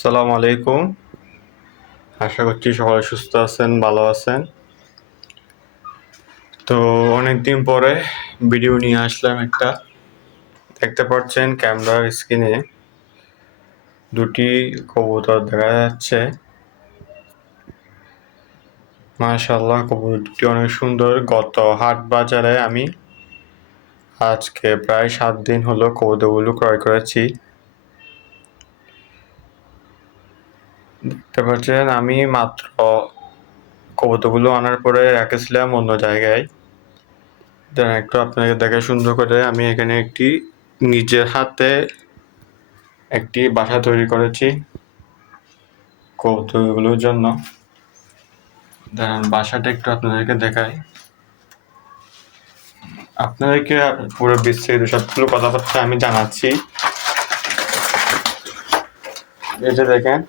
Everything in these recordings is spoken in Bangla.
সালাম আলাইকুম। আশা করছি সবাই সুস্থ আছেন, ভালো আছেন। তো অনেকদিন পরে ভিডিও নিয়ে আসলাম একটা। দেখতে পাচ্ছেন ক্যামেরার স্ক্রিনে দুটি কবুতর দেখা যাচ্ছে। মাশাল্লাহ কবুতর দুটি অনেক সুন্দর। গত হাট বাজারে আমি আজকে প্রায় সাত দিন হলো কবুতরগুলো ক্রয় করেছি। দেখতে পাচ্ছেন, আমি মাত্র কবুতরগুলো আনার পরে রেখেছিলাম অন্য জায়গায়। দেন একটু আপনাকে দেখে সুন্দর করে আমি এখানে একটি নিজের হাতে একটি বাসা তৈরি করেছি কবুতরগুলোর জন্য। দেন বাসাটা একটু আপনাদেরকে দেখাই। আপনাদেরকে পুরো বিস্তারিত সবগুলো কথাবার্তা আমি জানাচ্ছি। যে দেখেন।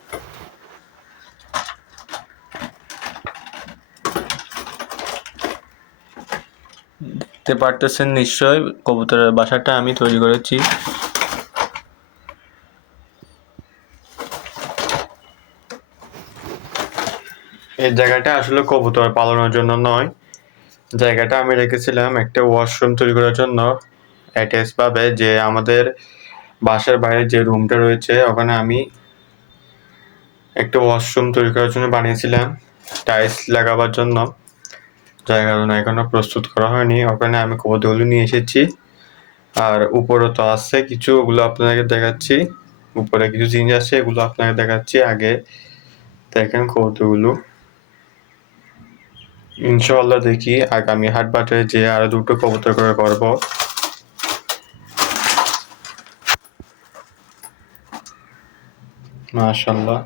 দেখতে পারতেছেন নিশ্চয় কবুতরের বাসাটা আমি তৈরি করেছি। এই জায়গাটা আসলে কবুতর পালানোর জন্য নয়। জায়গাটা আমি রেখেছিলাম একটা ওয়াশরুম তৈরি করার জন্য। অ্যাটাচ ভাবে যে আমাদের বাসার বাইরে যে রুমটা রয়েছে, ওখানে আমি একটা ওয়াশরুম তৈরি করার জন্য বানিয়েছিলাম টাইলস লাগাবার জন্য। যার কারণে এখনও প্রস্তুত করা হয়নি। ওখানে আমি কবুতরগুলো নিয়ে এসেছি। আর উপরে তো আছে কিছু, ওগুলো আপনাকে দেখাচ্ছি। উপরে কিছু জিনিস আছে, এগুলো আপনাকে দেখাচ্ছি আগে। দেখেন কবুতরগুলো। ইনশাআল্লাহ দেখি আগামী হাট বাটে যে আরও দুটো কবুতর করে করব মাশাল্লাহ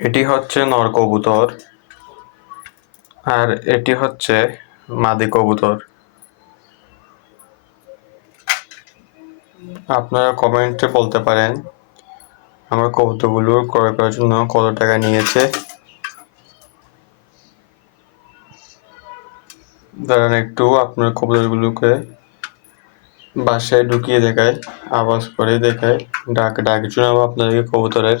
এটি হচ্ছে নর কবুতর আর এটি হচ্ছে মাদি কবুতর। আপনারা কমেন্টে বলতে পারেন, আমার কবুতরগুলো ক্রয় করার জন্য কত টাকা নিয়েছে। দাঁড়ান একটু, আপনার কবুতরগুলোকে বাসায় ঢুকিয়ে দেখায় আওয়াজ করে দেখায় ডাক ডাক শোনাবো আপনাদেরকে কবুতরের।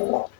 Amen.